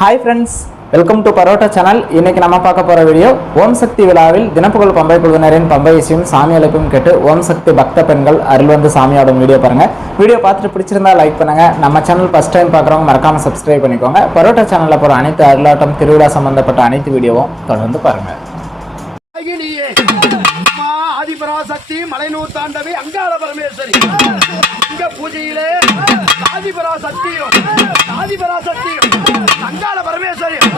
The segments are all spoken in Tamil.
Hi friends welcome to parotta channel இன்னைக்கு நம்ம பார்க்க போகிற வீடியோ ஓம் சக்தி விழாவில் தினப்புகழ் பம்பை குழுவினரின் பம்பை இசையும் சாமி அழைப்பும் கேட்டு ஓம் சக்தி பக்த பெண்கள் அருள் வந்து சாமியோட வீடியோ பாருங்கள் வீடியோ பார்த்துட்டு பிடிச்சிருந்தா லைக் பண்ணுங்க. நம்ம சேனல் ஃபர்ஸ்ட் டைம் பார்க்குறவங்க மறக்காம சப்ஸ்கிரைப் பண்ணிக்கோங்க. பரோட்டா சேனலில் போகிற அனைத்து அருளாட்டம் திருவிழா சம்பந்தப்பட்ட அனைத்து வீடியோவும் தொடர்ந்து பாருங்கள் ஆதிபராசக்தி அங்காள பரமேஸ்வரி. இங்க பூஜையிலே ஆதிபராசக்தியும் ஆதிபராசக்தியும் அங்காள தங்கால பரமேஸ்வரியும்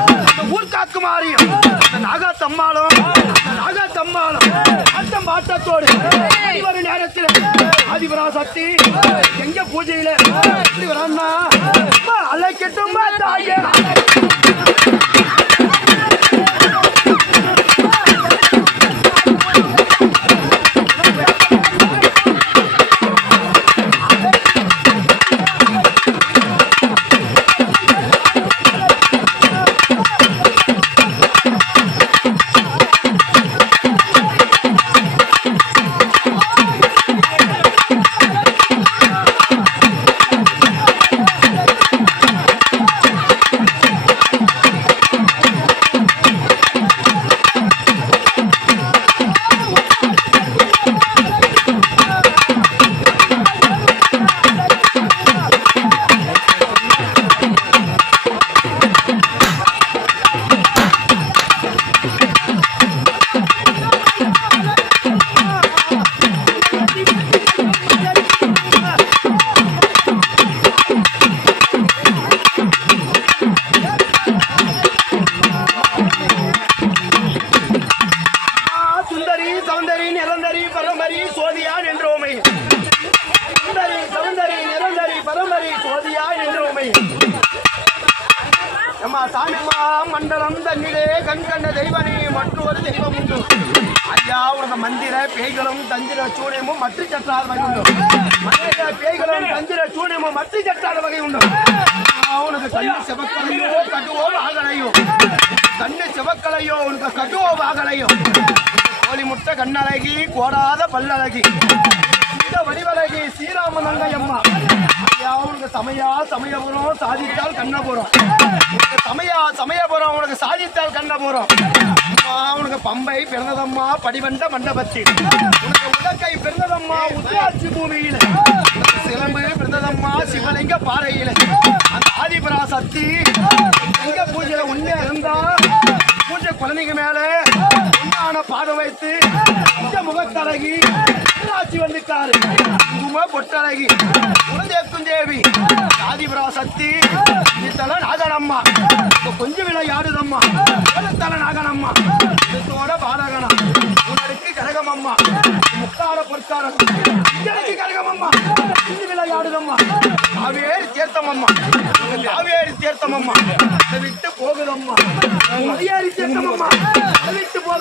ஊர் காக்குமாரியும் இந்த நாகாத்தம்மாளும் இந்த நாகாத்தம்மாளும் அத்தம் பாட்டத்தோடு ஓடி வரும் நேரத்தில் ஆதிபராசக்தி எங்க பூஜையில? இப்படி வரன்னா அழைக்கட்டும் தாயே? பரமரி சோதியா நின்றோமை. சுந்தரி சவுந்தரி நிரந்தரி பரமரி சோதியா நின்றோமை. அம்மா சாமிமா மண்டலம் தன்னிலே கண் கண்ட தெய்வனே மற்றொரு தெய்வம் உண்டு. ஐயா உனக்கு மந்திர பேய்களும் தந்திர சூனியமும் மற்ற சற்றாத வகை உண்டு. மந்திர பேய்களும் தந்திர சூனியமும் மற்ற சற்றாத வகை உண்டு. உனக்கு கண்ணு செவக்கலையோ கட்டுவோ வாகலையோ. கண்ணு செவக்கலையோ உனக்கு கட்டுவோ வாகலையோ. கோழி முட்டை கண்ணழகி கோடாத பல்லழகி. இந்த வடிவழகி ஸ்ரீராம நங்கையம்மா ஐயா உனக்கு சமயபுரம் சாதித்தால் கண்ணபுரம். உனக்கு சமயபுரம் உனக்கு சாதித்தால் கண்ணபுரம். அம்மா உனக்கு பம்பை பிறந்ததம்மா படிவண்ட மண்டபத்தில். உனக்கு உடக்கை பிறந்ததம்மா உத்ராட்சி பூமியில. சிலம்பு பிறந்ததம்மா சிவலிங்க பாறையில. அந்த ஆதிபராசக்தி எங்க பூஜையில உண்மையா இருந்தா பூஜை குழந்தைங்க மேல உண்டான பாதம் வைத்து முகத்தழகி ஆட்சி வந்துட்டாரு. குங்கும பொட்டழகி குழந்தைக்கும் தேவி ஆதிபுரா சக்தி இத்தல நாகனம்மா. கொஞ்சம் விழா விளையாடுதம்மா தலை நாகனம்மா. இதோட பாடகனா கனகமம்மா முக்கார பொற்காரம் இங்களுக்கு கனகமம்மா இந்த விளையாடுதம்மா காவேரி தீர்த்தமம்மா. காவேரி தீர்த்தமம்மா. அதை விட்டு போகுதம்மா. காவேரி தீர்த்தமம்மா. அதை விட்டு போகுது